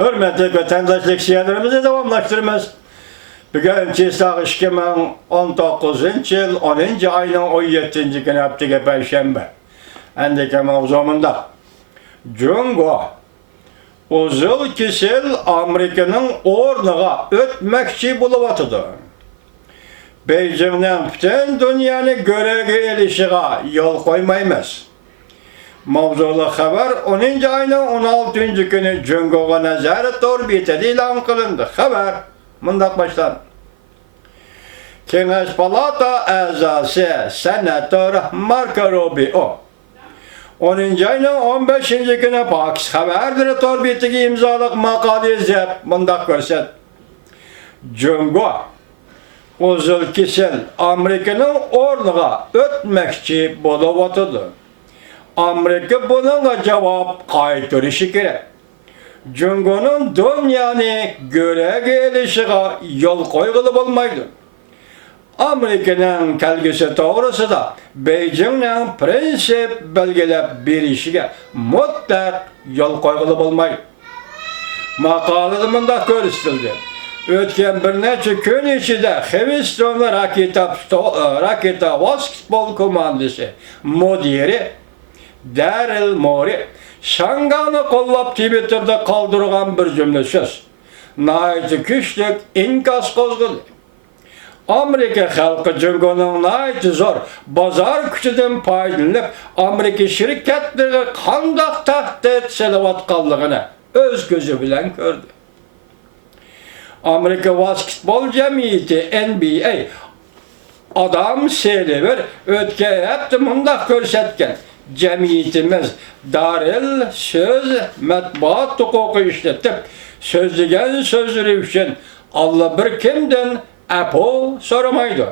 Hürmetli vatandaşlık siyasetimizi devamlaştırmamız. Bugün saat 2019 yıl 10. ayının 17. günü hafta Perşembe. Endeki mevzumunda Cungo uzun kişil Amerika'nın ornuna ötmekçi buluvatıdı. Beijing'den bütün dünyanın görevli ilişiğe yol koymayız. Mavzulu haber 10. ayının 16. günü Cungo'ya nezaret orbitede ilan kılındı. Haber mındak başlar. Kenges Palata azası Senatör Marco Rubio 10. ayının 15. günü Pakis haberdir orbiteki imzalık makale zep mındak görset. Cungo uzun kişil Amerika'nın ornuna ötmekçi buluvatıdı. Amerika bununla cevap kaytırışı gerek. Cungo'nun dünyanı göre gelişine yol koyulu olmaydı. Amerika'nın kelgisi doğrusu da Beijing'in prensip belgelep bir işine mutlak yol koyulu olmaydı. Makalımında görüştüldü. Ötken bir neçe gün içinde Houston'da raketa basketbol komandası müdiri Daryl Morey Şang'ını kollap Twitter'da kaldırgan bir cümle söz. Naiti küçlük inkas kozguldu. Amerika halkı Cungo'nun naiti zor bazar küçüden paylanıp Amerika şirketleri kandak tahdit selavat kaldığını öz gözü bilen gördü. Amerika Basketbol Cemiyeti NBA adam seylever ötke hepti mındak görsetken cemiyetimiz Daryl söz matbuat hukuku işletip sözlügen sözleri için Allah bir kimden apo soramaydı.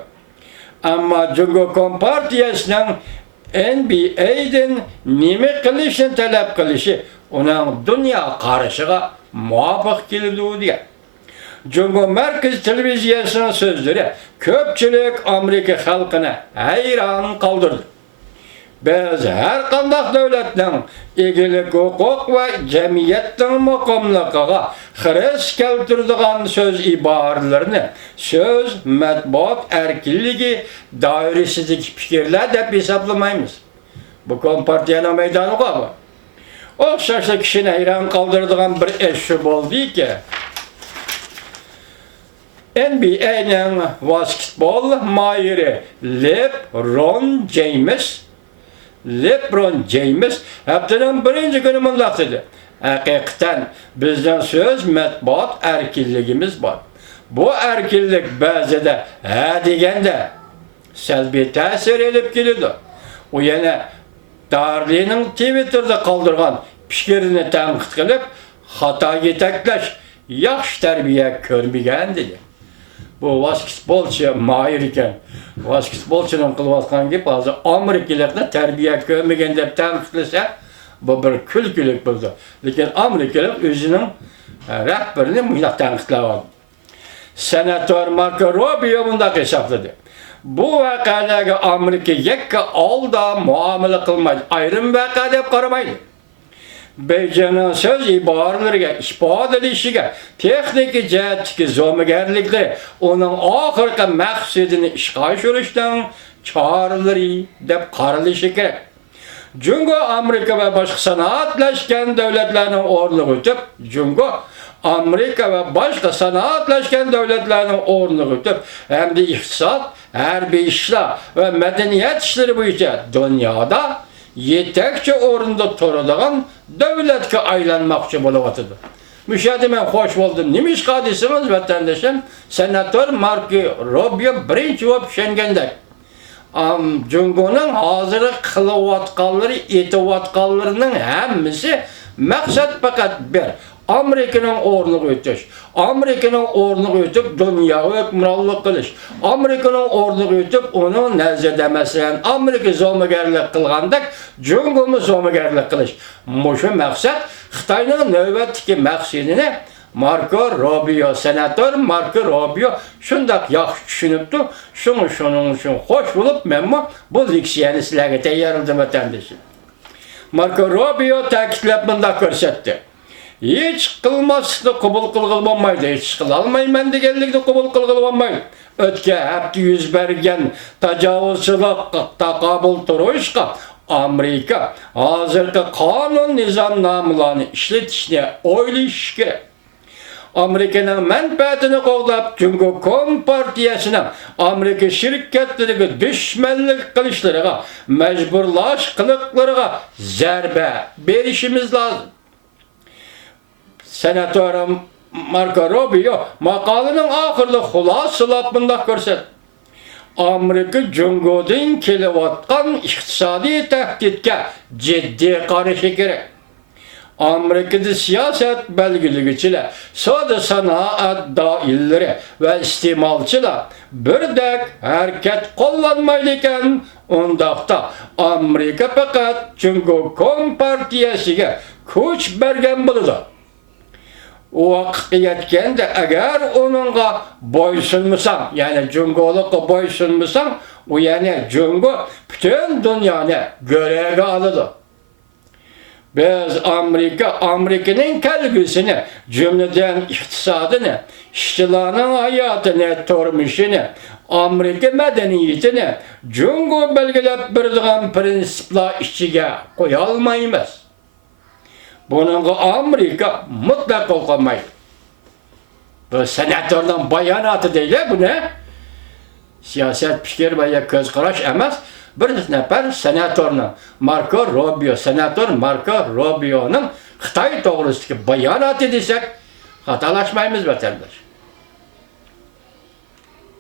Ama Cungo Kompartiyasının NBA'den nime kılışını talep kılışı onun dünya karışığa muvaffak geldi diye. Cungo Merkez Televizyası'nın sözleri köpçülük Amerika halkına hayran kaldırdı. Biz her kandak devletinin ilgilik hukuk ve cemiyetin mukamlıkıga hırs keltirdiğin söz ibarelerini, söz matbuat erkinliği dairesizdeki fikirler de hesaplamayız. Bu kompartiyanın meydanı var. O şaşlı kişinin hayran kaldırdığın bir eşi oldu ki NBA'nin basketbol mahiri LeBron James haftanın birinci günü mındak dedi. Hakikaten bizden söz matbuat erkinliğimiz var. Bu erkinlik bazıda degende selbi tesir edip geliyordu. O yana Darley'nin Twitter'da kaldırgan fikrini tenkit kılıp hata yetekleş, yaxşı terbiye görmegen dedi. Bu basketbolçu mahir iken, basketbolçunun kılvatkan gibi bazı Amerikalıkta terbiye görmegen dep tanıtlasa, bu bir külgülük buldu. Lakin Amerikalık özünün rehberini mıhlak tanıtladı. Senatör Marco Rubio bunda hesapladı. Bu vakadagi Amerika yekka alda muamele kılmaydı. Ayrım vaka dep karamaydı. Beijing'in söz ibareleriga, ispat edilişiga, texnik jihatdagi zo'migarliklar onun oxirgi maqsadini ishga oshirishdan choralari deb qaralishi kerak. Cungo Amerika ve başka sanatlaşken devletlerinin o'rniga o'tib, Cungo Amerika ve başka sanatlaşken devletlerinin o'rniga o'tib, hem de iqtisod, harbiy ishlar ve medeniyet işleri bo'yicha dünyada yetekçi orunda turadigan devletke aylanmakçı buluvatıdır. Müşahidemen hoş buldum. Nimiş kadisimiz vatandaşım? Senatör Marco Rubio birinci ve pişengendek. Cungo'nun hazırı kılıvatkalları, etivatkallarının hemmisi maksat fakat bir. Amerika'nın o'rniga o'tish, Amerika'nın o'rniga o'tib dunyoga hukmronlik qilish, Amerika'nın o'rniga o'tib uni nazarda masalan Amerika zo'migarlik qilgandek Jungo'ni zo'migarlik qilish. Mushu maqsad Xitoyning navbatdagi maqsadini Marco Rubio, senatör Marco Rubio shundoq yaxshi tushunibdi. Shuning uchun xo'sh bo'lib, men bu leksiyani sizlarga tayyorladim vatandoshim. Marco Rubio ta'kidlab bunda ko'rsatdi. hiç kılmasını kabul kılgılmanmaydı. Hiç kılalmayman degenlikni kabul kılgılmanmaydı. Ötke hepti yüz bergen tajavuzçılıkta kabul turuşka Amerika hazırki kanun nizamnamalarını işletişine oylayış gerek. Amerika'nın menfaatini qoğlap, Cumhur Kompartiyasının Amerika şirketlerine düşmanlık kılışlarına, mecburlaş kılıklarına zerbe verişimiz lazım. Senatörüm Marco Rubio makalının ahırlı hulasılap bunda görset. Amerika Cumhur'dan kelivatkan iktisadi tehditke ciddi karşı gerek. Amerika'da siyaset belgileyiciler, savdo sanaat dairleri ve istimalçılar birdek hareket kullanmayırken ondaqda Amerika fakat Cumhur Kompartiyasiga kuch bergen bo'ladi. O vaqtga yetganda agar onunğa boysunmasan, yani Cumhurluqqa boysunmasan, o yani Cumhur bütün dünyani görevga aladi. Biz Amerika'nın kelgüsünü, cümleden iktisadını, işçilerin hayatını, turmuşunu, Amerika medeniyetini, Cumhur belgelep birdiğen prinsipla işçiye koyalmayız. Bunun Amerika mutlak olmayı. Bu senatörden bayanatı değil bu ne? Siyaset fikir veya göz karaş emez. Bir nefer senatörünün senatör Marco Rubio'nun Xitay doğrusundaki bayanatı desek hatalaşmayımız vatandaş.